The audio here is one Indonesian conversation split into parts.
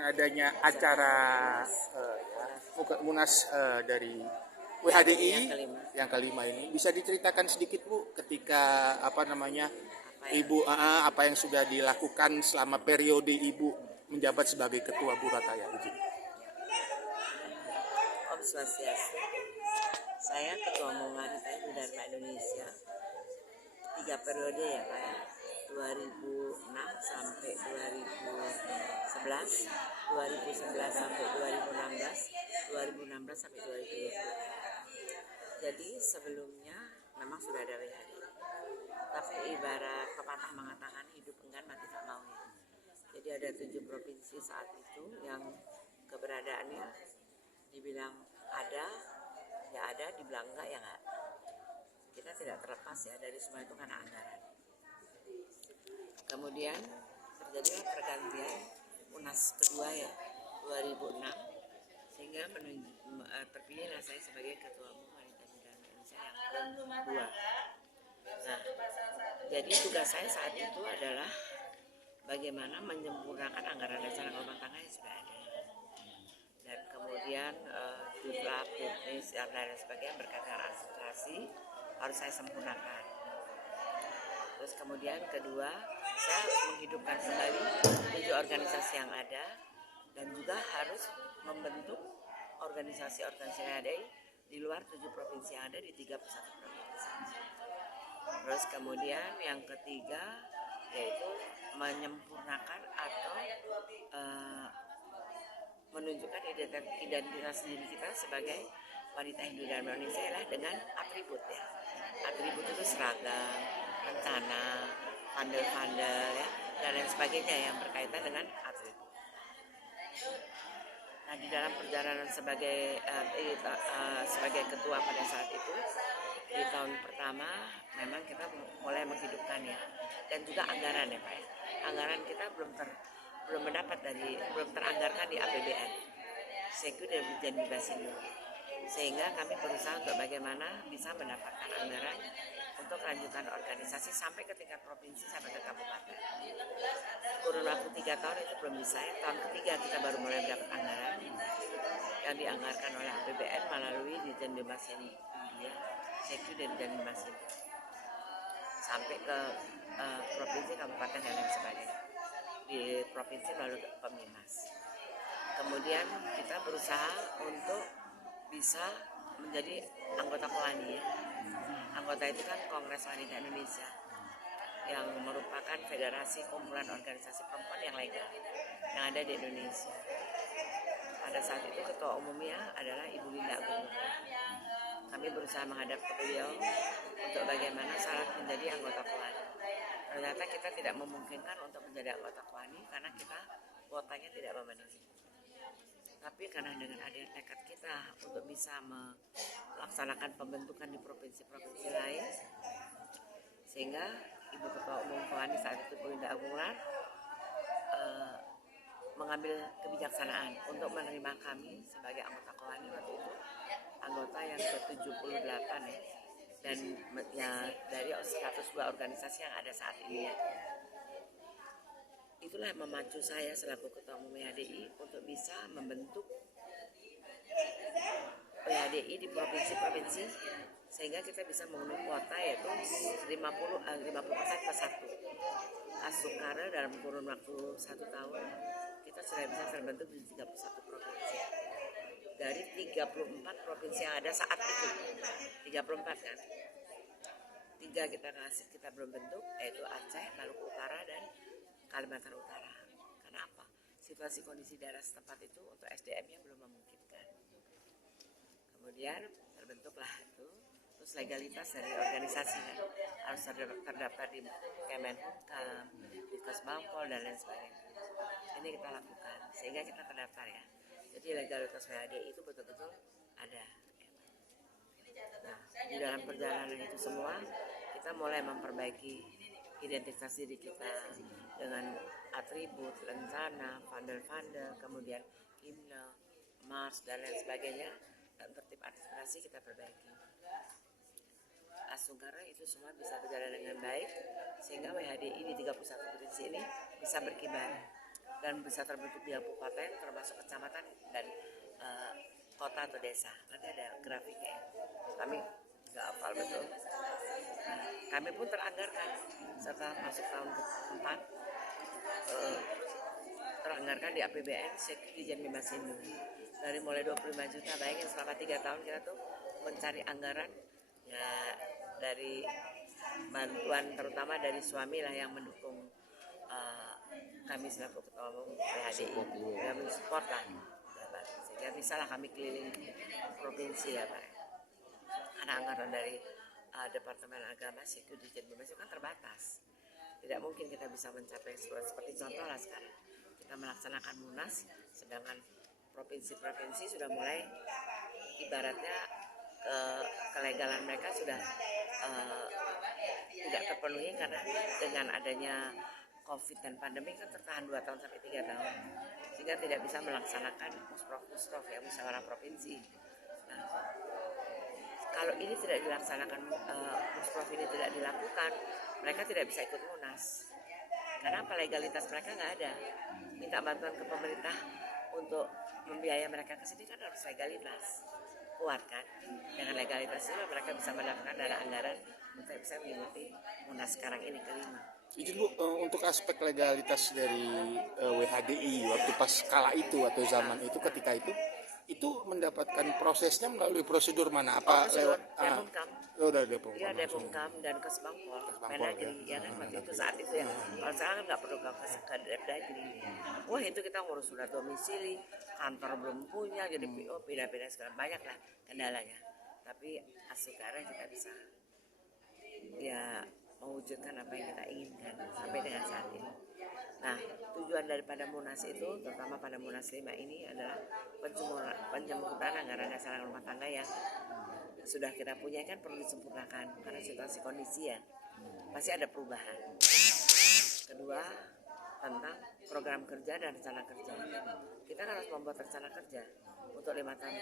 dengan adanya acara Munas dari WHDI yang kelima ini, bisa diceritakan sedikit Bu ketika Ibu apa yang sudah dilakukan selama periode Ibu menjabat sebagai Ketua Burataya izin. Om Swastiastu. Saya Ketua Umum Wanita Hindu Dharma Indonesia 3 periode ya Pak ya, 2006 sampai 2011, 2011 sampai 2016, 2016 sampai 2020. Jadi sebelumnya memang sudah ada WHD, tapi ibarat pepatah mengatakan hidup enggan mati tak mau ya. Jadi ada 7 provinsi saat itu yang keberadaannya dibilang ada, ya ada, dibilang enggak ya enggak. Kita tidak terlepas ya dari semua itu karena anggaran. Kemudian terjadilah pergantian Munas kedua ya 2006, sehingga terpilihlah saya sebagai Ketua Umum Wanita Hindu Indonesia yang kedua. Nah, jadi tugas saya saat itu adalah bagaimana menyempurnakan anggaran dasar rumah tangga yang sudah ada. Dan kemudian jumlah bisnis dan lain sebagainya berkaitan administrasi harus saya sempurnakan. Terus kemudian kedua, saya harus menghidupkan kembali 7 organisasi yang ada dan juga harus membentuk organisasi-organisasi yang ada di luar 7 provinsi yang ada di 31 provinsi. Terus kemudian yang ketiga yaitu menyempurnakan atau menunjukkan identitas diri kita sebagai wanita Hindu Dharma Indonesia adalah dengan atribut ya. Atribut itu seragam, rencana, pandel-pandel ya, dan lain sebagainya yang berkaitan dengan atribut. Nah, di dalam perjalanan sebagai ketua pada saat itu, di tahun pertama memang kita mulai menghidupkan ya, dan juga anggaran ya Pak ya. Anggaran kita belum teranggarkan di APBN Seku dan Dirjen Basindo, sehingga kami berusaha untuk bagaimana bisa mendapatkan anggaran untuk lanjutan organisasi sampai ke tingkat provinsi sampai ke kabupaten. Kurun waktu 3 tahun itu belum bisa ya. Tahun ketiga kita baru mulai mendapat anggaran yang dianggarkan oleh APBN melalui Dirjen Basindo ya, Seku dan Dirjen Basindo sampai ke provinsi, kabupaten dan lain sebagainya. Di provinsi melalui Pemimas. Kemudian kita berusaha untuk bisa menjadi anggota KOWANI ya. Anggota itu kan Kongres Wanita Indonesia yang merupakan federasi kumpulan organisasi perempuan yang legal yang ada di Indonesia. Pada saat itu ketua umumnya adalah Ibu Linda Agung. Kami berusaha menghadap ke beliau untuk bagaimana syarat menjadi anggota KOWANI. Ternyata kita tidak memungkinkan untuk menjadi anggota KOWANI karena kita kuotanya tidak memenuhi. Tapi karena dengan adanya tekad kita untuk bisa melaksanakan pembentukan di provinsi-provinsi lain, sehingga Ibu Ketua Umum KOWANI saat itu Bu Linda Agular mengambil kebijaksanaan untuk menerima kami sebagai anggota KOWANI waktu itu, anggota yang ke-78 ya. Dan ya, dari 102 organisasi yang ada saat ini ya. Itulah yang memacu saya selaku Ketua Umum WHDI untuk bisa membentuk WHDI di provinsi-provinsi sehingga kita bisa memenuhi kuota yaitu 50% plus 1. Asukara dalam kurun waktu 1 tahun kita sudah bisa terbentuk di 31 provinsi. Dari 34 provinsi yang ada saat itu, 34 kan, 3 kita belum bentuk, yaitu Aceh, Maluku Utara, dan Kalimantan Utara. Kenapa? Situasi kondisi daerah setempat itu untuk SDM-nya belum memungkinkan. Kemudian terbentuklah itu, terus legalitas dari organisasi kan, harus terdaftar di Kemenhukam, di Kesbangpol, dan lain sebagainya. Ini kita lakukan, sehingga kita terdaftar ya. Jadi legalitas WHDI itu betul-betul ada. Nah, di dalam perjalanan itu semua kita mulai memperbaiki identitas diri kita dengan atribut, rencana, pandel-pandel, kemudian himne, mars dan lain sebagainya, dan tertib administrasi kita perbaiki. Asungkara itu semua bisa berjalan dengan baik sehingga WHDI di 31 provinsi ini bisa berkibar. dan bisa terbentuk di kabupaten termasuk kecamatan dan kota atau desa. Nanti ada grafiknya. Kami nggak hafal betul. Nah, kami pun teranggarkan setelah masuk tahun keempat, teranggarkan di APBN Sekri Dijen Bebasindo dari mulai 25 juta. Bayangin selama 3 tahun kita tuh mencari anggaran ya, dari bantuan terutama dari suami lah yang mendukung kami selaku ketua umum PHDI, yang mensupport lah, sehingga bisa lah kami keliling provinsi ya Pak. Karena anggaran dari Departemen Agama Sekri Dijen Bebasindo kan terbatas, tidak mungkin kita bisa mencapai seperti contoh lah sekarang kita melaksanakan Munas, sedangkan provinsi-provinsi sudah mulai ibaratnya kelegalan mereka sudah tidak terpenuhi karena dengan adanya COVID dan pandemi kan tertahan 2 tahun sampai 3 tahun, sehingga tidak bisa melaksanakan musprov ya, musyawarah provinsi. Nah, kalau ini tidak dilaksanakan, musprov ini tidak dilakukan, mereka tidak bisa ikut Munas karena apa, legalitas mereka nggak ada. Minta bantuan ke pemerintah untuk membiayai mereka ke sini kan harus legalitas kuat kan. Dengan legalitas itu mereka bisa mendapatkan dana anggaran untuk bisa mengikuti Munas sekarang ini kelima. Izin Bu, untuk aspek legalitas dari WHDI waktu pas kala itu atau zaman itu, ketika itu mendapatkan prosesnya melalui prosedur mana? Apa prosedur lewat Depomkam? udah Depomkam. Iya, Depomkam dan Kesbangpol, Mendagri ya kan waktu itu saat itu ya. Kalau sekarang kan nggak perlu ke Depdagri. Wah itu kita ngurus surat domisili, kantor belum punya, jadi PO beda-beda segala banyak lah kendalanya. Tapi sekarang kita bisa ya mewujudkan apa yang kita inginkan sampai dengan saat ini. Nah, tujuan daripada Munas itu, terutama pada Munas 5 ini adalah penyempurnaan anggaran dasar rumah tangga yang sudah kita punya kan perlu disempurnakan karena situasi kondisi ya pasti ada perubahan. Kedua, tentang program kerja dan rencana kerja. Kita harus membuat rencana kerja untuk 5 tahun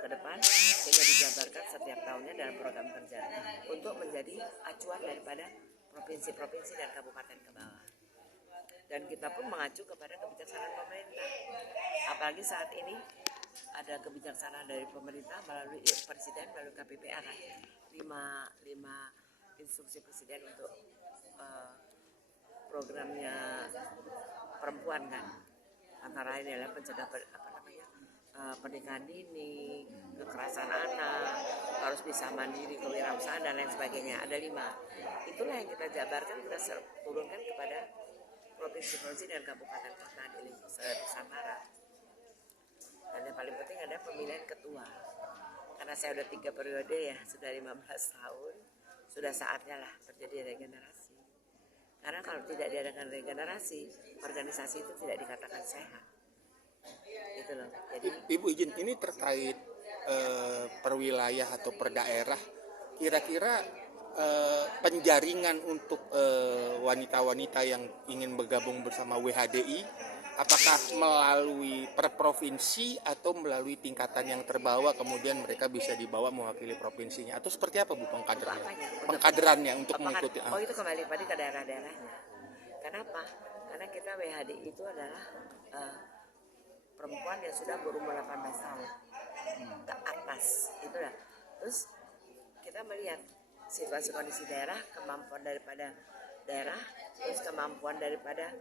ke depan sehingga dijabarkan setiap tahunnya dalam program kerja untuk menjadi acuan daripada provinsi-provinsi dan kabupaten ke bawah. Dan kita pun mengacu kepada kebijaksanaan pemerintah. Apalagi saat ini ada kebijaksanaan dari pemerintah melalui presiden, melalui KPPA kan. 5 instruksi presiden untuk programnya perempuan kan. Antara lain adalah pencegah pernikahan dini, kekerasan anak, harus bisa mandiri, kewirausahaan dan lain sebagainya. Ada 5. Itulah yang kita jabarkan, kita turunkan kepada provinsi-provinsi dan kabupaten kota di Nusantara. Dan yang paling penting ada pemilihan ketua. Karena saya udah 3 periode ya, sudah 15 tahun, sudah saatnya lah terjadi regenerasi. Karena kalau tidak diadakan regenerasi, organisasi itu tidak dikatakan sehat. Gitu loh. Jadi, Ibu izin, ini terkait per wilayah atau per daerah, kira-kira penjaringan untuk wanita-wanita yang ingin bergabung bersama WHDI, apakah melalui per provinsi atau melalui tingkatan yang terbawa kemudian mereka bisa dibawa mewakili provinsinya, atau seperti apa Bu pengkaderannya untuk mengikuti? Oh itu kembali pada ke daerah-daerahnya. Kenapa? Karena kita WHDI itu adalah perempuan yang sudah berumur 18 tahun ke atas, itulah. Terus kita melihat situasi kondisi daerah, kemampuan daripada daerah, terus kemampuan daripada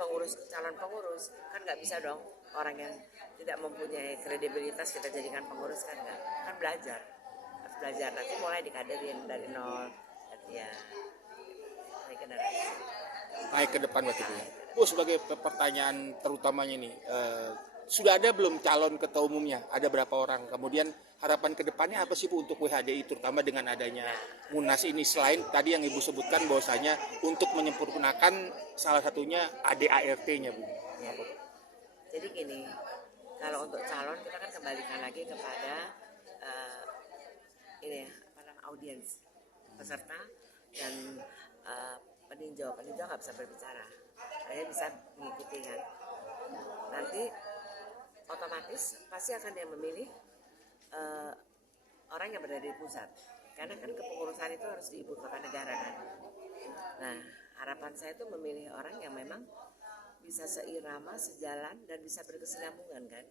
calon pengurus, kan nggak bisa dong orang yang tidak mempunyai kredibilitas kita jadikan pengurus, kan nggak, kan harus belajar nanti mulai dikaderin dari nol, ya regenerasi Naik ke depan waktu itu. Bu, sebagai pertanyaan terutamanya nih, sudah ada belum calon ketua umumnya? Ada berapa orang? Kemudian harapan ke depannya apa sih Bu untuk WHDI, terutama dengan adanya Munas ini, selain tadi yang Ibu sebutkan bahwasanya untuk menyempurnakan salah satunya ADART-nya Bu? ya. Jadi gini, kalau untuk calon kita kan kembalikan lagi kepada ini ya, audiens, peserta dan peninjau nggak bisa berbicara, saya bisa mengikuti kan. Nanti otomatis pasti akan dia memilih orang yang berada di pusat, karena kan kepengurusan itu harus di ibu kota negara kan. Nah harapan saya itu memilih orang yang memang bisa seirama, sejalan, dan bisa berkesinambungan kan,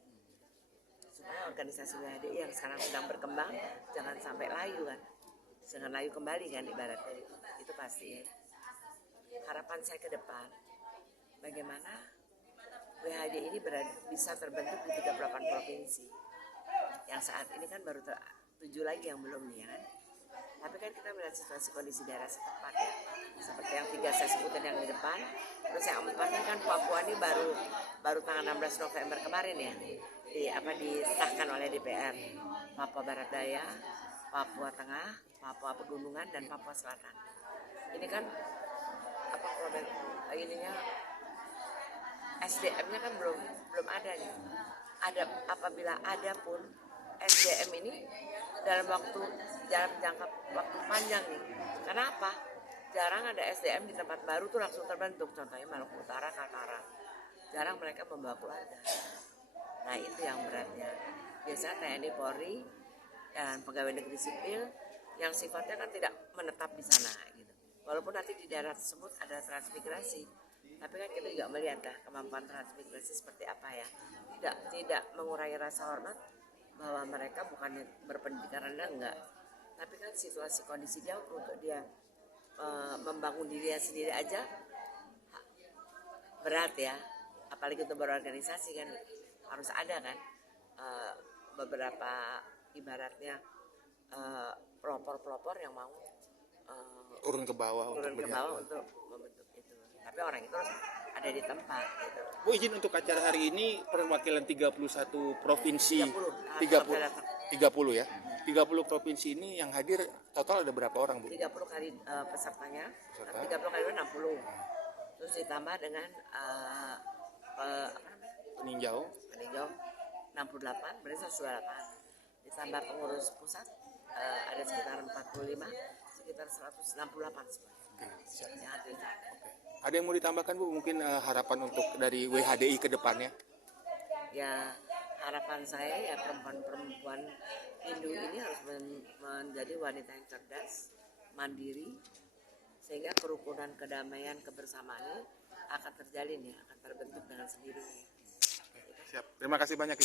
supaya organisasi WHDI yang sekarang sedang berkembang jangan sampai layu kan, jangan layu kembali kan ibaratnya, itu pasti ya. Harapan saya ke depan, bagaimana WHDI ini bisa terbentuk di 38 provinsi, yang saat ini kan baru 7 lagi yang belum nih ya kan. Tapi kan kita melihat situasi kondisi daerah setempat ya, seperti yang 3 saya sebutin yang di depan. Terus yang 4 kan Papua ini baru tanggal 16 November kemarin ya, disahkan oleh DPR. Papua Barat Daya, Papua Tengah, Papua Pegunungan, dan Papua Selatan. Ini kan problem ininya, SDM-nya kan belum ada nih. Apabila ada pun SDM ini dalam jangka waktu panjang nih. Kenapa? Jarang ada SDM di tempat baru tuh langsung terbentuk. Contohnya Maluku Utara, Kaltara. Jarang mereka membawa keluarga. Nah itu yang beratnya. Biasanya TNI, Polri, dan pegawai negeri sipil yang sifatnya kan tidak menetap di sana gitu. Walaupun nanti di daerah tersebut ada transmigrasi, tapi kan kita juga melihat kemampuan transmigrasi seperti apa ya. Tidak mengurangi rasa hormat bahwa mereka bukannya berpendidikan rendah, enggak, tapi kan situasi kondisi dia untuk dia membangun dirinya sendiri aja berat ya, apalagi untuk berorganisasi kan harus ada kan beberapa ibaratnya pelopor-pelopor yang mau turun ke bawah untuk membentuk itu, tapi orang itu harus ada di tempat gitu. Bu, izin untuk acara hari ini perwakilan 31 provinsi 30 ya. 30 provinsi ini yang hadir total ada berapa orang, Bu? 30 kali pesertanya. 30 kali 60. Terus ditambah dengan peninjau 68, berarti 128. Ditambah pengurus pusat ada sekitar 45, sekitar 168 semua. Yang hadir. Ada yang mau ditambahkan, Bu? Mungkin harapan untuk dari WHDI ke depannya? Ya, harapan saya ya perempuan-perempuan Hindu ini harus menjadi wanita yang cerdas, mandiri, sehingga kerukunan, kedamaian, kebersamaan ini akan terjalin ya, akan terbentuk dengan sendirinya. Siap. Terima kasih banyak, Ibu.